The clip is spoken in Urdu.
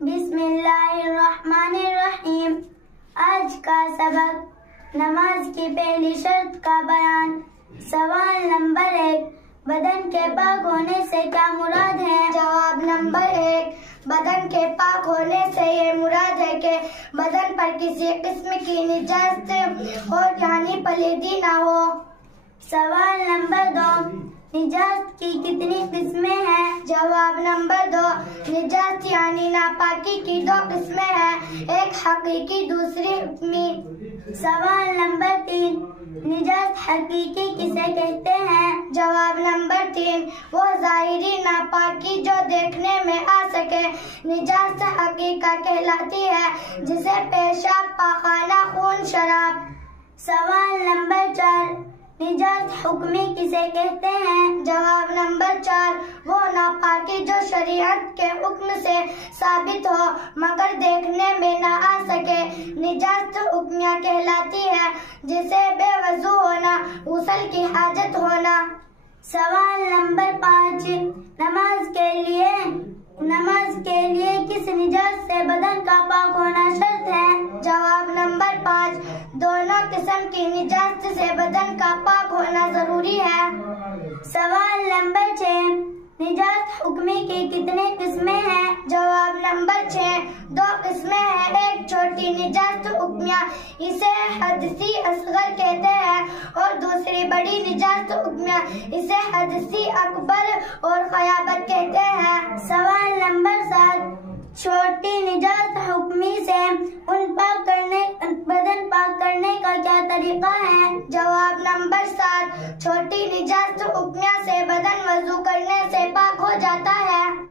بسم اللہ الرحمن الرحیم۔ آج کا سبق نماز کی پہلی شرط کا بیان۔ سوال نمبر 1، بدن کے پاک ہونے سے کیا مراد ہے؟ جواب نمبر 1، بدن کے پاک ہونے سے یہ مراد ہے کہ بدن پر کسی قسم کی نجاست ہو یعنی پلیدی نہ ہو۔ سوال نمبر 2، نجاست کی کتنی قسمیں ہیں؟ جواب نمبر 2، نجاست یعنی ناپاکی کی 2 قسمیں ہیں، ایک حقیقی دوسری حکمی۔ سوال نمبر 3، نجاست حقیقی کسے کہتے ہیں؟ جواب نمبر 3، وہ ظاہری ناپاکی جو دیکھنے میں آ سکے نجاست حقیقہ کہلاتی ہے، جسے پیشاب، پاخانہ، خون، شراب۔ سوال نمبر 4، نجاست حکمی کسے کہتے ہیں؟ جواب نمبر 4، وہ ناپاکی جو شریعت کے حکم سے ثابت ہو مگر دیکھنے میں نہ آ سکے نجاست حکمیہ کہلاتی ہے، جسے بے وضو ہونا، غسل کی حاجت ہونا۔ سوال نمبر 5، نماز کے لیے کس نجاست سے بدن کا پاک ہونا شرط ہے؟ جواب نمبر 5، دونوں قسم کی نجاست سے بدن کا پاک ہونا ضروری ہے۔ سوال نمبر 6، نجاست حکمی کی کتنی قسمیں ہیں؟ جواب نمبر 6، 2 قسمیں ہیں، ایک چھوٹی نجاست حکمیہ، اسے حدثی اصغر کہتے ہیں، اور دوسری بڑی نجاست حکمیہ، اسے حدثی اکبر اور غیابت کہتے ہیں۔